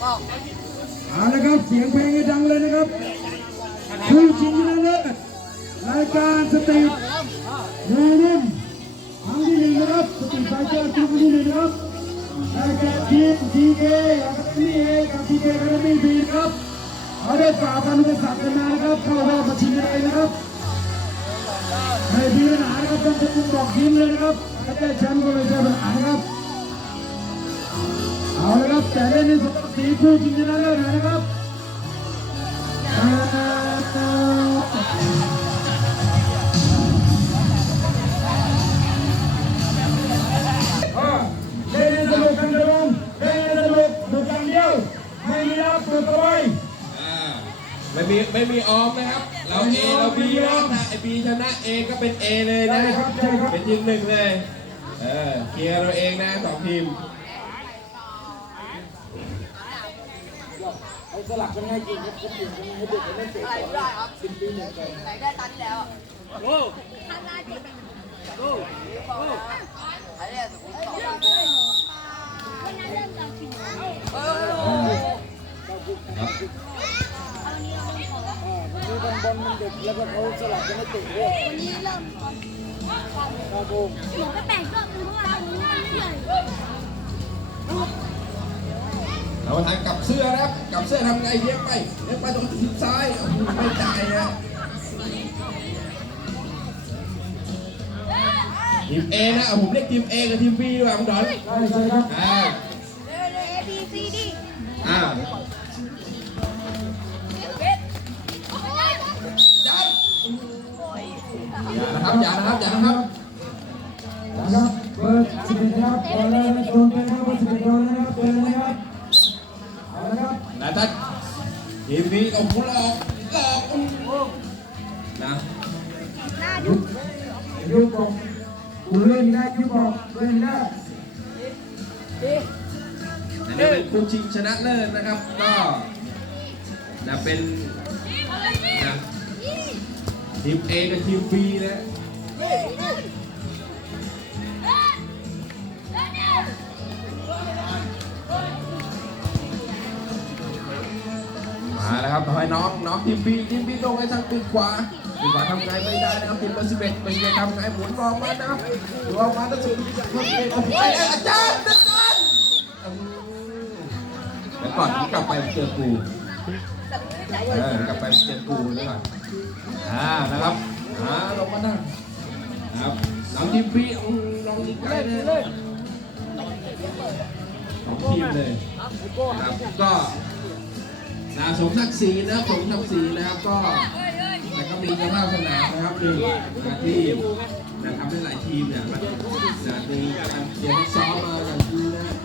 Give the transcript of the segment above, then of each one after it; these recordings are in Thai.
เอาละครับ เสียงเพลงให้ดังเลยนะครับผู้ชิงชนะเลิศรายการสตรีทรูรุ่มครั้งที่หนึ่งนะครับสตรีทไฟเตอร์ครั้งที่หนึ่งนะครับรายการทีมทีเออะคาเดมี่เอกับทีเออะคาเดมี่บีครับเขาได้ฝ่าฟันอุปสรรคกันมานะครับเข้ารอบมาชิงกันเลยนะครับไม่มีปัญหานะครับต้องเป็นบอกทีมเลยนะครับถ้าได้แชมป์ก็ไม่ใช่ปัญหานะครับ เอาละครับแต่เล่นในสองสีคู่จริงชนะเลิศนะครับอ่าอ่าเล่นในสนุกกันระวังเล่นในสนุกบุกอย่างเดียว ไม่มีรับบุกเอาไว้อ่าไม่มีไม่มีออมนะครับ เราเอเราบีนะครับถ้าไอบีชนะเอก็เป็นเอเลยนะ เป็นทีมหนึ่งเลย เออเคลียร์เราเองนะสองทีม เอา สลักกันให้จริงครับเปลี่ยนกันให้เด็กเล่นเตะอะไรไม่ได้ครับสิบปีหนึ่งก่อนไหนได้ตันที่แล้วอะโอ้โอ้ใครได้สุดสองเอออ่าวันนี้บอลบอลมันเด็กแล้วก็เขาสลับกันให้เตะด้วยครับผมเรา ทางกลับเสื้อนะครับกลับเสื้อทำไงเลี้ยงไปเลี้ยงไปตรงทิศซ้ายโอ้โหไม่จ่ายนะทีมเอนะเอาผมเรียกทีมเอกับทีมบีดีกว่าคุณดอนใช่ใช่ครับอ่าอ่าอย่า นี้เอาคุณหลอกหลอกนะยุบยุบบอกกูเล่นได้ยุบบอกเล่นได้อันนี้เป็นคู่ชิงชนะเลิศนะครับ ก็จะเป็นนะทีม A กับทีม B นะ มาแล้วครับต่อให้น้องน้องทีม B ทีม B ตรงไปทางปีกขวาปีกขวาทำไงไม่ได้นะครับทีมเบอร์สิบเอ็ดเบอร์สิบเอ็ดทำไงหมุนบอลมานะครับดูออกมาแล้วสุดโอเคโอ้โหอาจารย์อาจารย์อืมแล้วก่อนที่กลับไปเจอกูเออกลับไปเจอกูด้วยก่อนอ่านะครับอ่าลงมานั่งนะครับน้องทีมบีลองยิงไกลเลยสองทีมเลยครับก็ นาสมศักดิ์ศรีนะสมศักดิ์ศรีนะครับก็แต่ก็มีเจ้าภาพสนามนะครับหนึ่งนะที่นะทำให้หลายทีมเนี่ยมันจะมีการเตรียมซ้อมมาอย่างดีนะ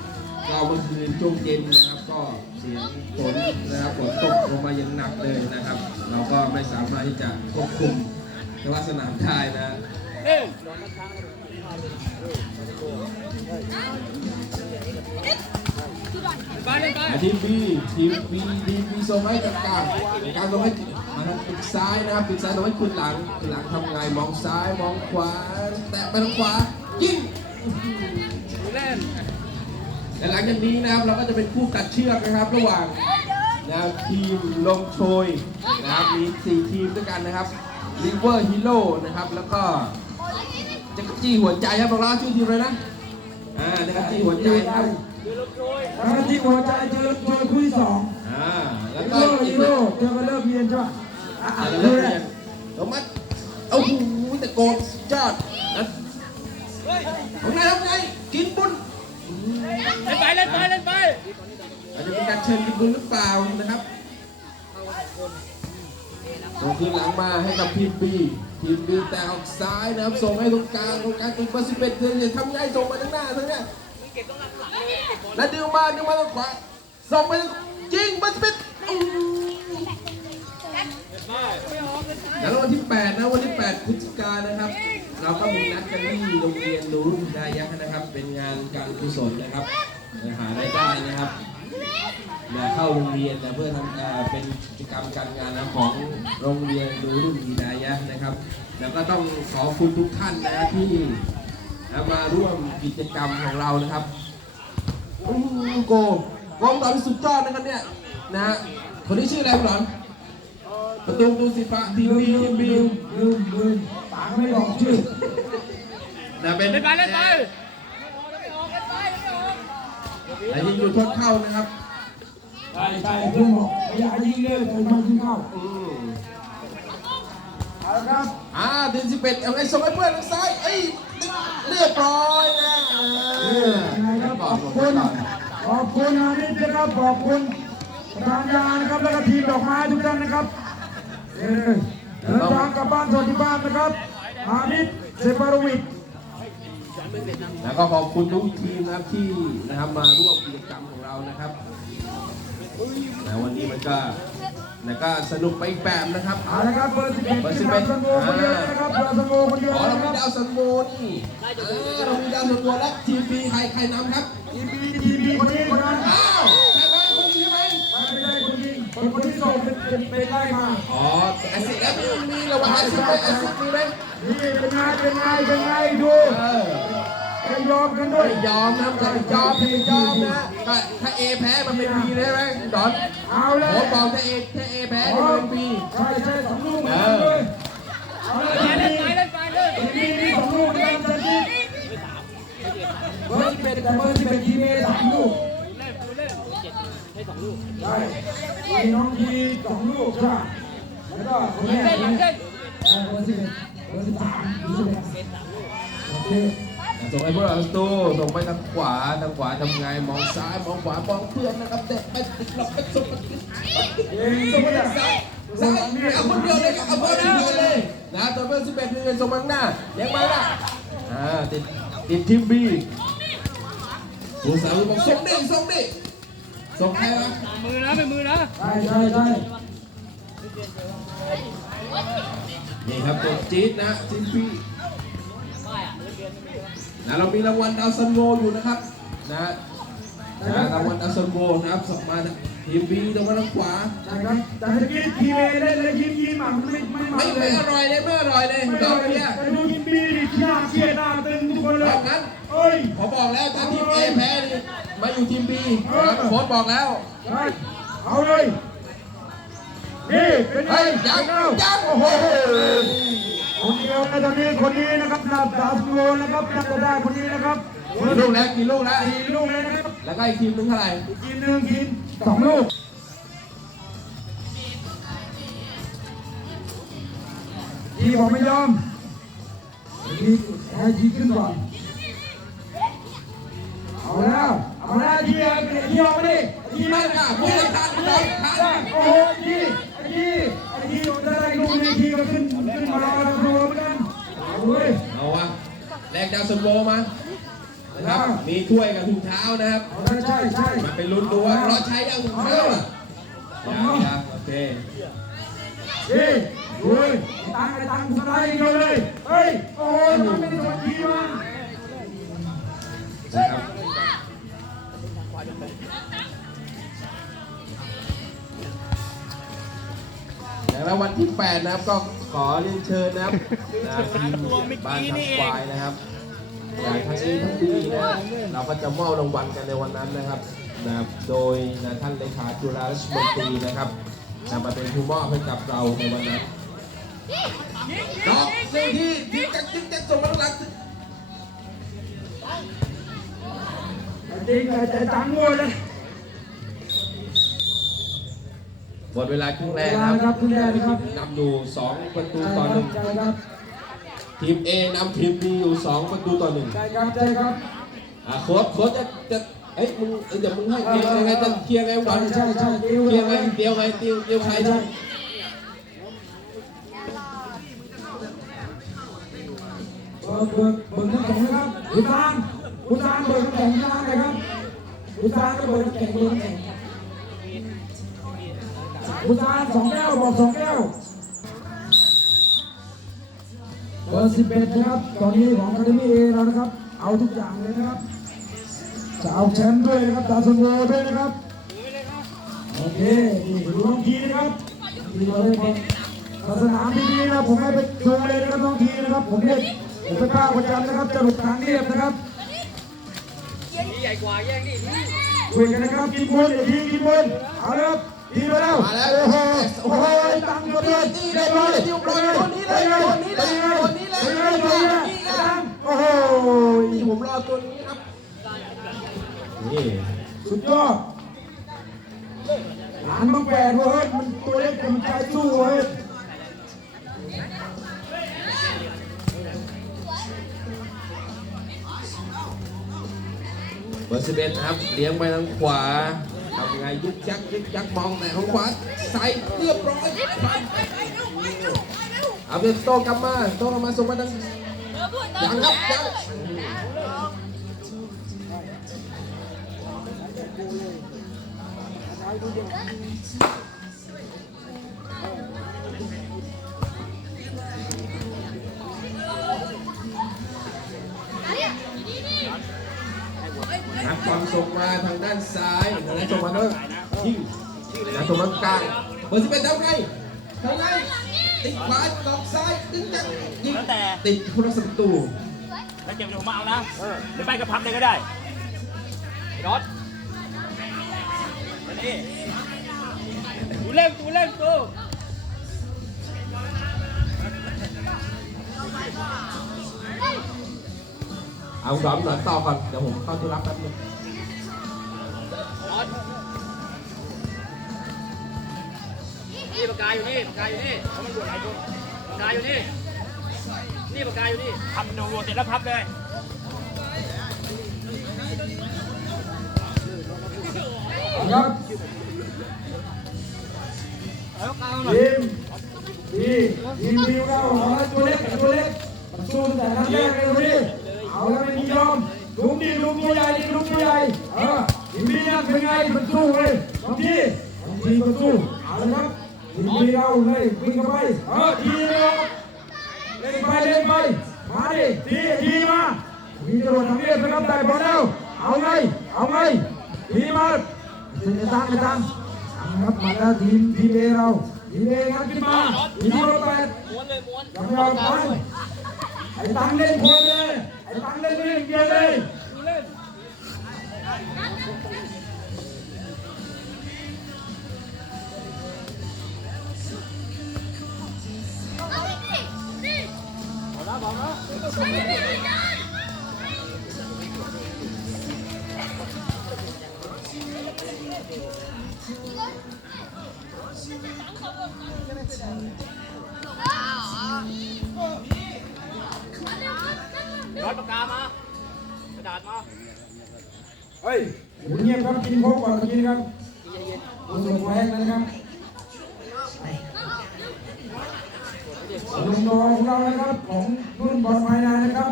ก็เมื่อคืนช่วงเย็นนะครับ ก็เสียงฝนนะครับฝนตกลงมาอย่างหนักเลยนะครับ เราก็ไม่สามารถที่จะควบคุมสภาพสนามได้นะไปเล่นไป ทีมบีทีมบีทีมบีส่งให้ตรงกลางการส่งให้มาทางปีกซ้ายนะครับปีกซ้ายส่งให้คุณหลังคุณหลังทำไงมองซ้ายมองขวา แตะไปทางขวายิงเล่นและหลังจากนี้นะครับเราก็จะเป็นคู่กัดเชือกนะครับ ระหว่างนะครับทีมลมโชยนะครับมี 4 ทีมด้วยกันนะครับริเวอร์ฮีโร่นะครับแล้วก็ จักรจี้หัวใจครับของเราชื่อทีมเลยนะอ่าจักรจี้หัวใจนะครับแล้วก็ที่หัวใจเจอเจอคู่ที่สองอ่าแล้วฮีก็โร่อีฮีกโร่เจอกันเลิกเรียนใช่ป่ะอะอะจะดูเล่นเลยเรียนลงมาโอ้โหแต่โกนจอดนะของนายทำไงกินบุญเล่นไปเล่นไปเล่นไปอาจจะเป็นการเชิญกินบุญหรือเปล่านะครับส่งคืนหลังมาให้กับทีมบี ทีมบีแต่ออกซ้ายนะครับส่งให้ตรงกลางตรงกลางตรงเบอร์สิบเอ็ดเดือนทำไงส่งมาทางหน้าทางเนี้ยแล้วดึงมาดึงมาตรงขวาส่งไปจริงเบอร์สิบเอ็ดแล้ววันที่ 8 นะวันที่ 8พฤศจิกายนนะครับ เราก็มีนัดกันที่โรงเรียนนูรุ่งดายักนะครับ เป็นงานการกุศลนะครับหารายได้นะครับ มาเข้าโรงเรียนนะเพื่อทำเอ่อเป็นกิจกรรมการงานนะของโรงเรียนดูรุ่นดีดายะนะครับ แล้วก็ต้องขอบคุณทุกท่านนะที่นะมาร่วมกิจกรรมของเรานะครับอู้โกกองหลอนสุดยอดนะครับเนี่ยนะฮะคนนี้ชื่ออะไรหลอนประตูประตูสีฟ้าทีมบีทีมบีลืมลืมลืมปากไม่บอกชื่อนะเป็นเล่นไปเล่นไปแต่ยิงอยู่ทดเข้านะครับ ใช่ใช่เพื่อนบอกอย่ายิงเลยผมมากินข้าวอืมเอาละครับอ่าทีมสิบเอ็ดเอาไงส่งให้เพื่อนทางซ้ายเอ้ยเรียบร้อยนะเออขอบคุณขอบคุณอานิตนะครับขอบคุณประธานยานะครับแล้วก็ทีมดอกไม้ทุกท่านนะครับเดินทางกลับบ้านสวัสดีบ้านนะครับอานิตเซปารวิทแล้วก็ขอบคุณทุกทีมนะครับที่นะครับมาร่วมกิจกรรมของเรานะครับ นะวันนี้มันก็นะก็สนุกไปอีกแบบนะครับเอาละครับเบอร์สิบเอ็ดเบอร์ที่11ทำสังโกคนเดียวนะครับเราสังโกคนเดียวอ๋อเรานะคมีรับดาวซันโวนี่เออเรามีดาวซันโวและทีมบีใครใครนำครับทีมบีทีมบีคนนี้คนนั้นอ้าวใช่ไหมคนนี้ใช่ไหมไม่ได้คนยิงคนคนที่ส่งเป็นเป็นเป็นไล่มาอ๋อแอสซิดแล้วมีมีระหว่างแอสซิดไหมแอสซิดมีไหมนี่เป็นไงเป็นไงเป็นไงดู เออจะยอมกันด้วย ไม่ยอมนะจะไม่ยอมจะไม่ยอมนะก็ถ้าเอแพ้มันเป็นบีได้ไหมดอนเอาเลโค้ยชบอกถ้าเอถ้าเอแพ้เนี่ยมันเป็นบีใช่ใช่สองลูกเหมือนกันเลยเอาเลยเล่นไปเล่นไปเล่นทีมมีสองลูกนะครับเซนติเบอร์สิบเอ็ดแต่เบอร์สิบเอ็ดทีมเอสามลูกเล่นเล่นเจ็ดให้สองลูกใช่มีน้องทีสองลูกใช่แล้วก็คนเล่นี้นคนนี้เล่นเบอร์สิบเอ็ดเบอร์สิบสามเบอร์สิบเอ็ดโอเค ส่งให้พวกเราสตูส่งไปทางขวาทางขวาทำไงมองซ้ายมองขวามองเพื่อนนะครับเตะไปติดหลบไปสุดเองสส่งมไปทางซ้ายซ้ายเอาคนเดียวเลยเอาคนเดียวเลยนะตัวเบอร์สิบเอ็ดคือส่งมาหน้าเลี้ยงมาหน้าอ่าติดติดทีมบีผู้สาวบอกส่งดิส่งดิส่งใครวะมือนะเป็นมือนะใช่ใช่ใช่นี่ครับตัวจี๊ดนะทีมบี นะเรามีรางวัลดาวซันโวอยู่นะครับนะนะรางวัลดาวซันโวนะครับส่งมาทีมบีตรงมาทางขวาใช่ครับแต่เมื่อกี้ทีมเอเล่นเลยยิ้มยิ้มอะมันไม่ไม่มาไม่เลไม่ยอร่อยเลยไม่อร่อยเลยไม่ดได้อกเนี่ยแต่ดูทีมบีดิหน้าเชียร์หน้าตึงทุกคนเลยดังนั้นเอ้ยผมบอกแล้วถ้าทีมเอแพ้นี่มาอยู่ทีมบีโค้ชบอกแล้วใช่เอาเลยนี่เป็นไงเฮ้ยยังเอายังโอ้โห คนเดียวนะตอนนี้คนนี้นะครับนับดาวโลนะครับนับจะได้คนนี้นะครับกี่ลูกแล้วกี่ลูกแล้วสี่ลูกเลยนะครับแล้วก็อีกทีมหนึงเท่าไหร่อีกทีมหนึ่งทีมสองลูกทีบอกไม่ยอมทีให้ทีขึ้นก่อนเอาแล้วเอาแล้วทีเอาทีออกมาดิทีไม่มาค่ะพูดให้ทันเลยทัน โอ้โหทีไอ้ทีไอ้ทีได้ลูกนี้ทีก็ขึ้นขึ้นมารอแล้วดูเหมือนกันเอาเว้ย เอาวะ แลกดาวซันโวมานะครับมีถ้วยกับถุงเท้านะครับเอาได้ใช่ใช่มาเป็นลุ้นดูว่ารอใช้ยังถุงเท้าอะยังยังโอเคเฮ้ยเฮ้ยตังไอ้ตังสไลด์เดียวเลยเฮ้ยโอ้ยมันไม่ได้โดนทีมานะครับแล้ววันที่ 8 นะครับก็ ขอเรียนเชิญนะครับทีมบ้านทับควายนะครับอย่างทั้งนี้ทั้งดีนะเราก็จะมอบรางวัลกันในวันนั้นนะครับนะครับโดยท่านเลขาจุฬาราชมนตรีนะครับนำมาเป็นผู้มอบให้กับเราในวันนั้นดอกหนึ่งที่ที่จักจิ๊กจักส่งมาหลังจริงไอ้แต่ตังมัวเลย หมดเวลาครึ่งแรเวกลานะคครัรับบคุณแดนครับนำอยู่ 2 ประตูใช่ต่อคหรันึ่บงใช่ครับทีม A นำทีม B อยู่ 2 ประตูต่อหนึ่งใช่ครับใช่ครับอะโค้ชโค้ชจะจะเอ้ยมึงเอ้ยเดี๋ยวมึงให้เกมยังไงจะเคลียร์ไงบอลใช่ใช่เคลียร์ไงเดียวไงเดียวเดียวใครใช่เบิกเบิกเบิกน้ำแข็งนะครับคุณตาลคุณตาลเบิกน้ำแข็งที่ร้านเลยครับคุณตาลก็เบิกน้ำแข็งเบิกน้ำแข็ง คุณตาลสองแก้วบอกสองแก้วเบอร์สิบเอ็ดนะครับ ตอนนี้ของคาเดมี่เอแล้วนะครับ เอาทุกอย่างเลยนะครับ จะเอาแชมป์ด้วยนะครับดาวซันโวด้วยนะครับ โอเค นี่ดูน้องทีนะครับดีเลยครับสนามดีๆนะ ผมให้ไปดูเลยนะครับน้องทีนะครับ ผมเรียกผมเป็นภาคประจำนะครับจะหลุดทางเรียบนะครับนี่ใหญ่กว่าแย่งนี่ช่วยกันนะครับกินบนไอ้ทีกินบนเอาละครับ ทีมาแล้วมาแล้วโอ้โหโอ้โหตังค์หมดเลยนี่ได้เลยที่ปล่อยคนนี้เลยคนนี้เลยคนนี้เลยเป็นไงเป็นไงโอ้โหนี่ผมรอตัวนี้ครับนี่สุดยอดหลานมังแปดเว้ยมันตัวเล็กมันใจสู้เว้ยเบอร์สิบเอ็ดครับเลี้ยงไปทางขวา ทำยังไงยุกยักยุกยักมองแต่ของขวาใส่เรียบร้อยเอาเป็นโตกลับมาโตกลับมาส่งมาดังยังครับยังนัก ความส่งมาทางด้านซ้ายแล้วส่งมาทางที่แล้วส่งมากลางเบอร์สิบเอ็ดทำไงทำไงติดขวากอกซ้ายดึงจังยิงแล้วแต่ติดผู้รักษาประตูแล้วเก็บเดี๋ยวผมมาเอานะหรือไปกับพับเลยก็ได้รถมานี่ตูเล่นตูเล่นตูเอาดอมหน่อยต่อก่อนเดี๋ยวผมเข้าธุระแป๊บนึง ปากกาอยู่นี่ปากกาอยู่นี่เขามันบวชหลายคนปากกาอยู่นี่ นี่ปากกาอยู่นี่ทำโนโวเสร็จแล้วพับเลยครับเอาปากกาหน่อยทีมทีทีมวิวเราเอาละตัวเล็กตัวเล็กมันสู้ตั้งแต่นัดแรกเลยดูดิเอาแล้วไม่มียอมลุงดิลุงตัวใหญ่ดิลุงตัวใหญ่เออทีมนี้นั่นเป็นไงมันสู้เลยบางทีบางทีมันสู้เอาละครับ ทีมวีเราเลยวิ่งเข้าไปเออทีเราเล่นไปเล่นไปมาดิทีทีมาทีจรวดทำเรียบนะครับได้บอลแล้วเอาไงเอาไงทีมาถึงจะตั้งจะตั้งครับมาแล้วทีมทีเอเราทีเอครับขึ้นมาทีมเราแปดม้วนเลยม้วนยังไม่เอาตังไอ้ตังเล่นคนเลยไอ้ตังเล่นเล่นเดียวเลย ตูเล่นรถปากกามากระดาษมาเฮ้ยคุณเงียบครับกินโค้กก่อนกินครับคุณส่งแรงนะครับ บอลไฟนานะครับ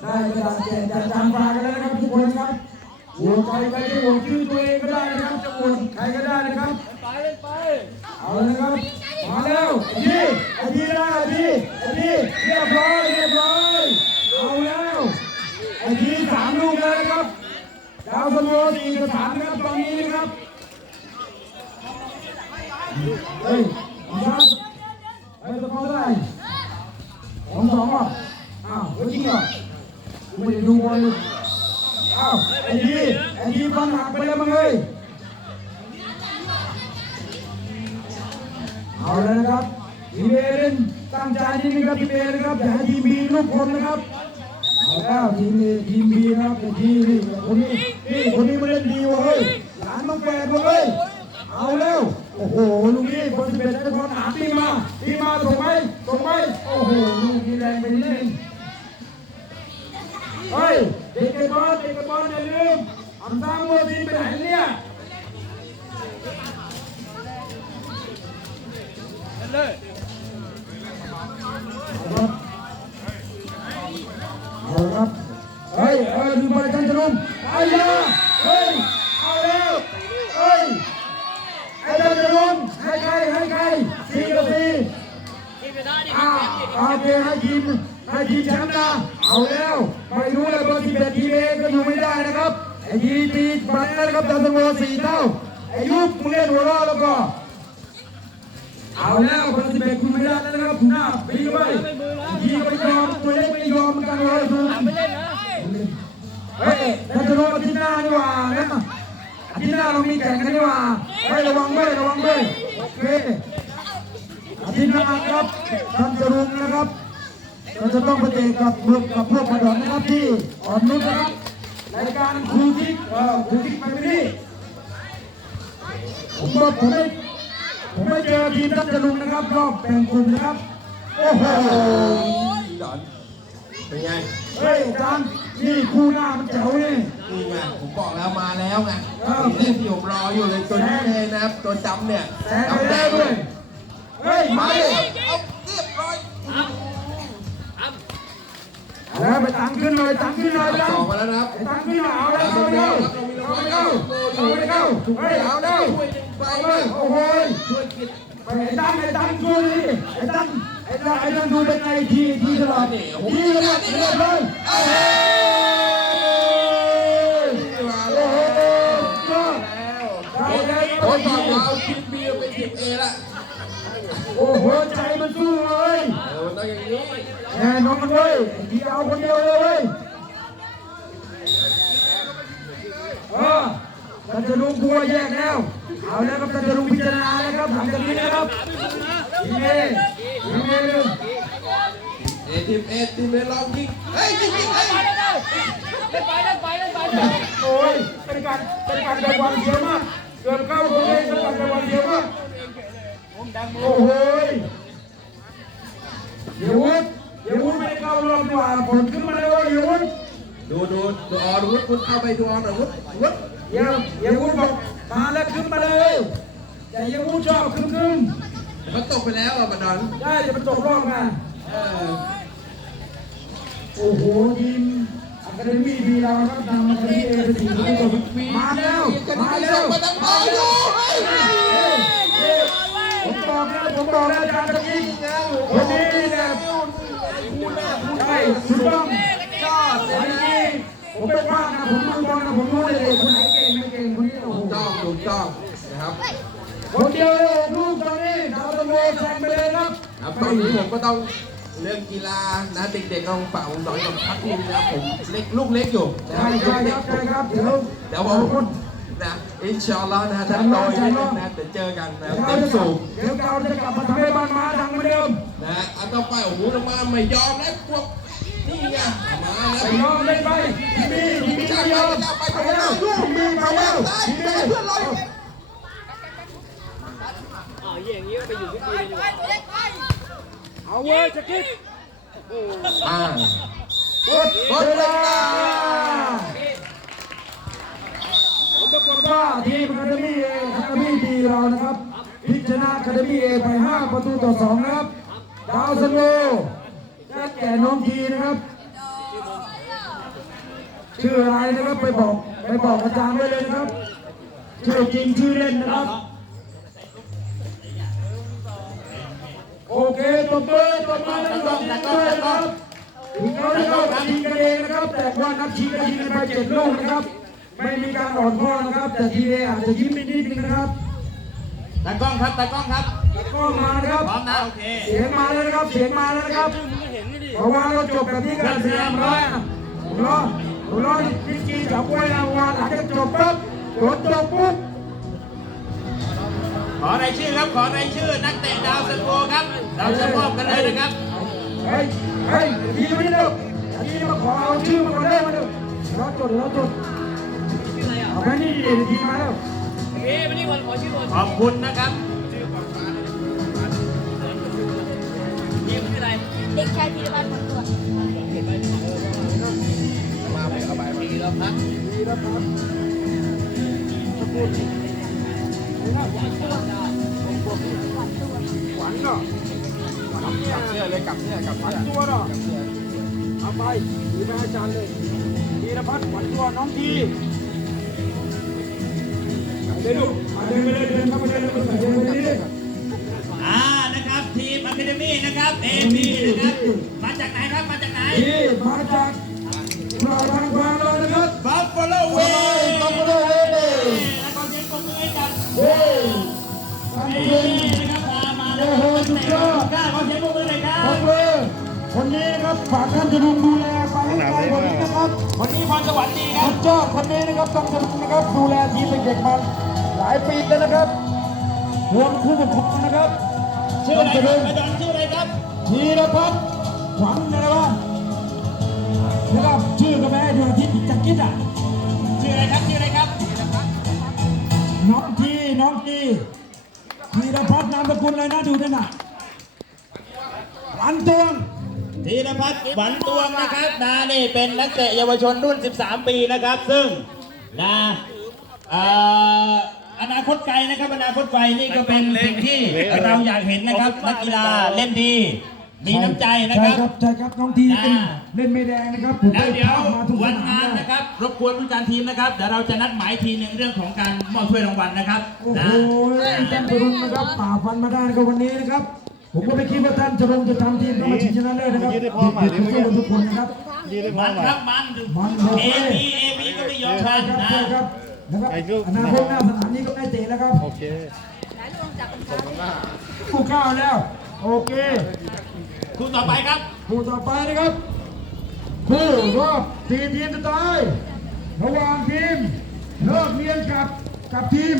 ได้กระดาษแจกจากจานฟากันแล้วนะครับทุกคนครับหัวใจไปที่หัวชื่อตัวเองก็ได้นะครับจะหัวใครก็ได้นะครับ ไปไปเอาเลยครับมาแล้วอ้พี่ไอ้พี่ได้ไอ้พี่ไอ้พี่เรียบร้อยเรียบร้อยเอาแล้วไอ้พี่สามลูกแล้วนะครับดาวสโมสี่กับสามนะครับตอนนี้นะครับเฮ้ยครับ ององอะอ้าวจริงเหรอไม่ได้ดูบอลเลยอ้าวไอ้พี่ไอ้พี่ฟันหักไปแล้วมั้งเอ้ยเอาแล้วนะครับทีมเอเล่นตั้งใจนิดนึงครับทีมเอนครับอย่าให้ทีมบีลูกคนนะครับเอาแล้วทีมเอทีมบีนะครับไอ้ทีนี่คนนี้นี่คนนี้มาเล่นดีวะเฮ้ยหลานต้องแปดวะเฮ้ยเอาแล้ว โอ้โหลูกนี้คนสิบเอ็ดนครหาตีมาตีมาส่งไหมส่งไหมโอ้โหลูกนี้แรงไปนิดนึงเฮ้ยเด็กก็บบอลเด็กก็บบอลอย่าลืมอัมซามเมื่อทีมไปไหนเนี่ยเลยเอาครับเฮ้ยเอ้ยดูบอลกันจะลงไอ้ยาเฮ้ย เอาแล้วเฮ้ย ไอ้เจ้าจะลง ให้ใครให้ใครสี่กับสี่ทีมจะได้ดิอ่าโอเคให้ทีมให้ทีมแชมป์นะเอาแล้วไม่รู้เลยเบอร์สิบเอ็ดทีมเองก็อยู่ไม่ได้นะครับไอ้ทีตีบัตรแล้วนะครับดาวซันโวสี่เท่าไอ้ยุบมึงเล่นหัวเรอแล้วก็เอาแล้วเบอร์สิบเอ็ดคุณไม่ได้แล้วนะครับหน้าปีไปทีไปยอมตัวเล็กไม่ยอมเหมือนกันเลยดูไม่เล่นนะเฮ้ยถ้าจะโดนอาทิตย์หน้านี่หว่านะ ที่หน้าเรามีแข่งกันดีกว่าให้ระวังด้วยระวังด้วยโอเคอาทิตย์หน้าครับท่านจะรุงนะครับเราจะต้องไปเจอกับพวกกับพวกประดอนนะครับที่อ่อนนุชนะครับรายการครูทิกเอ่อครูทิกไปไม่ได้ผมบอกผมไม่ผมไม่เจอทีมท่านจะรุงนะครับรอบแบ่งกลุ่มนะครับโอ้โหพี่ดอนเป็นไงเฮ้ยอาจารย์ นี่คู่หน้ามันเจ๋วนี่ นี่ไงผมบอกแล้วมาแล้วไงเออนี่ที่ผมรออยู่เลยตัวนี้เลยนะครับ ตัวจำเนี่ยแซงไปแล้วด้วย เฮ้ยมาดิเอาเรียบร้อยแล้วไปตังขึ้นเลยตังขึ้นเลยเอาตัสงองมาแล้วนะครับไปตังขึ้นเลยเอาแล้วเอาแล้วเอาแล้วเอาแล้วเฮ้ยเอาแล้วช่วยหนึ่งไปเอาแล้วโอ้โห ช่วยกินไปไอ้ตังไอ้ตังช่วยดิไอ้ตัง ไอ้ตังไอ้ตังดูเป็นไงทีทีตลอดทีตลอดทีตลอดเลยโอ้โหยอดแล้วโอ้ยบอาคิดบีเป็นทีมเอละโอ้โหใจมันสู้เลยเออมันต้องอย่างนี้แน่นอนเลยทีเอาคนเดียวเลยเว้ยเออท่านจะลุงกลัวแยกแล้ว เอาแล้วครับท่านจะลุงพิจารณาแล้วครับหลังจากนี้นะครับนี่ เอทีมเอทีมเอลองยิงเฮ้ยยิงยิงเฮ้ยโอ้ยเป็นการเป็นการกระวันเยอะมากเกือบเข้าคนเลยเป็นการกระวันเยอะมากโอ้โหเดี๋ยววุฒิเดี๋ยววุฒิไม่ได้เข้ารอบดีกว่าผลขึ้นมาเลยว่าเดี๋ยววุฒิดูดูดูออนวุฒิคุณเข้าไปดูออนหน่อยวุฒิวุฒิเดี๋ยวเดี๋ยววุฒิบอกมาแล้วขึ้นมาเลยแต่อยังวุฒิชอบขึ้นขึ้น เขาตกไปแล้วอะบดอนได้จะมาจบรอบไงเออโอ้โหทีมอะคาเดมี่ดีเราครับนำอะคาเดมี่เอไปสี่ประตูมาแล้วมาแล้วมาดังต่ออยู่เฮ้ยผมบอกแล้วผมบอกแล้วอาจารย์ตะกี้วันนี้เนี่ยใช่สุดต้องวันนี้ผมเป็นว่านะผมดูบอลนะผมรู้เลยคนไหนเก่งไม่เก่งคนนี้โอ้โหต้องถูกต้องนะครับคนเดียวเลยลูกตอนนี้ ตะโวแซงไปเลยครับครับตอนนี้ผมก็ต้องเรื่องกีฬานะเด็กๆต้องฝากผมหน่อยกับพักนึงนะผมเล็กลูกเล็กอยู่นะใช่ใช่ครับใช่ครับเดี๋ยวเดี๋ยวผมนะอินชาอัลลอฮ์นะถ้าโตขึ้นะเดี๋ยวเจอกันนะเต็มสูงเดี๋ยวเราจะกลับมาทำให้บ้านมาดังเหมือนเดิมนะอันต่อไปโอ้โหลงมาไม่ยอมแล้วพวกนี่ไงมาไปแล้วยอมเล่นไปทีมีทีมีไม่ยอมไปแล้วทีมีไปแล้วทีมีเพื่อนเรา เอาเว้ยจะคิดอ่าหมดเวลาผมปรากว่าทีมคาเดมี่เอคาเดมี่ดีเรานะครับพิชนะคาเดมี่เอไป 5 ประตูต่อ 2 นะครับ ดาวซันโวได้แก่น้องทีนะครับ ชื่ออะไรนะครับไปบอกไปบอกอาจารย์ไว้เลยนะครับ ชื่อจริงชื่อเล่นนะครับ โอเคตบมือตบมือแล้วตบมือนะครับถึงเขาจะเข้ามายิงกันเองนะครับ แต่ว่านักชิงก็ยิงกันไปเจ็ดลูกนะครับ ไม่มีการอ่อนข้อนะครับ แต่ทีเออาจจะยิ้มนิดๆนึงนะครับตากล้องครับตากล้องครับแต่ก็มานะครับพร้อมนะโอเคเสียงมาแล้วนะครับเสียงมาแล้วนะครับเพราะว่าเราจบแบบนี้กันเสียงร้อยอะรอรอจริงๆจับไว้นะว่าหลังจากจบปั๊บกดจบปุ๊บ ขอรายชื่อครับ ขอรายชื่อนักเตะดาวซันโวครับ เราจะมอบกันเลยนะครับ เฮ้ยเฮ้ยทีไม่ได้เร็วทีมาขอเอาชื่อมาก่อนได้มาเร็วรอจดรอจดเอาไปนี่ดีทีมาแล้วขอบคุณนะครับเด็กชายธีรพัฒน์ผลตรวจมาไปเอาไปทีแล้วพักดีแล้วครับ กลับเสื้อเลยกลับเสื้อกลับหวาเสื้นอตัวเนาะเอาไปดีไปอาจารย์เลยดีนะพัดหวานตัวน้องทีเดินลูกมาเดินไปเลยเดินเข้าไปเดินไปเดินไปเดินอ่านะครับทีมอะคาเดมี่นะครับ AB นะครับมาจากไหนครับมาจากไหนนี่มาจากเราทางฟังเลยนะครับบัฟฟาโลเว โหสุดยอดกล้าขอเสียงปรบมือหน่อยครัขอบบคุณคนนี้นะครับฝากท่านจะดูดูแลไปให้ใกลวันนี้นะครับวันนี้พรสวรรค์ดีครัสุบดยอดคนนี้นะครับต้องชมนะครับ ดูแลทีมเด็กๆมาหลายปีแล้วนะครับรวมคู่ปกครองนะครับชื่ออะไรครับอาจารย์ชื่ออะไรครับ ธีรพัฒน์หวังนะครับนะครับชื่อก็แม่ดวงอาทิตย์จักรกิจอะ ชื่ออะไรครับ ชื่ออะไรครับน้องทีน้องทีธีรพัฒน์นามสกุลอะไรนะดูด้วยนะ วันตวงธีรพัฒน์หวันตวงนะครับนานี่เป็นนักเตะเยาวชนรุ่น 13 ปีนะครับ ซึ่งนะเอ่ออนาคตไกลนะครับ อนาคตไกลนี่ก็เป็นสิ่งที่เราอยากเห็นนะครับนักกีฬาเล่นดีมีน้ำใจนะครับ ใช่ครับใช่ครับน้องทีเป็นอ่าเล่นไม่แดงนะครับผมแล้วเดี๋ยวไปมาทุกสวันนามงานเลยนะครับ รบกวนผู้การทีมนะครับ เดี๋ยวเราจะนัดหมายทีหนึ่งเรื่องของการมอบถ้วยรางวัลนะครับ โอ้นะโหท่านจรุนนะครับป่าฟันมาได้นะครับวันนี้นะครับ ผมก็ไม่คิดว่าท่านจรุนจะทำทีมเข้ามาชิงชนะเลิศนะครับเด็กๆทุกคนทุกคนนะครับมันครับมันมันครับเอพีเอพีก็ไม่ยอมใช่แพ้ครับนะใช่ครับนะครับอนาคตหน้าสนามนี้ก็ได้เตะแล้วครับโอเคคู่ข้าวแล้ว โอเคคู่ต่อไปครับคู่ต่อไปนะครับคู่รอบสี่ทีมสุดท้ายระหว่างทีมเลิกเรียนกับกับทีม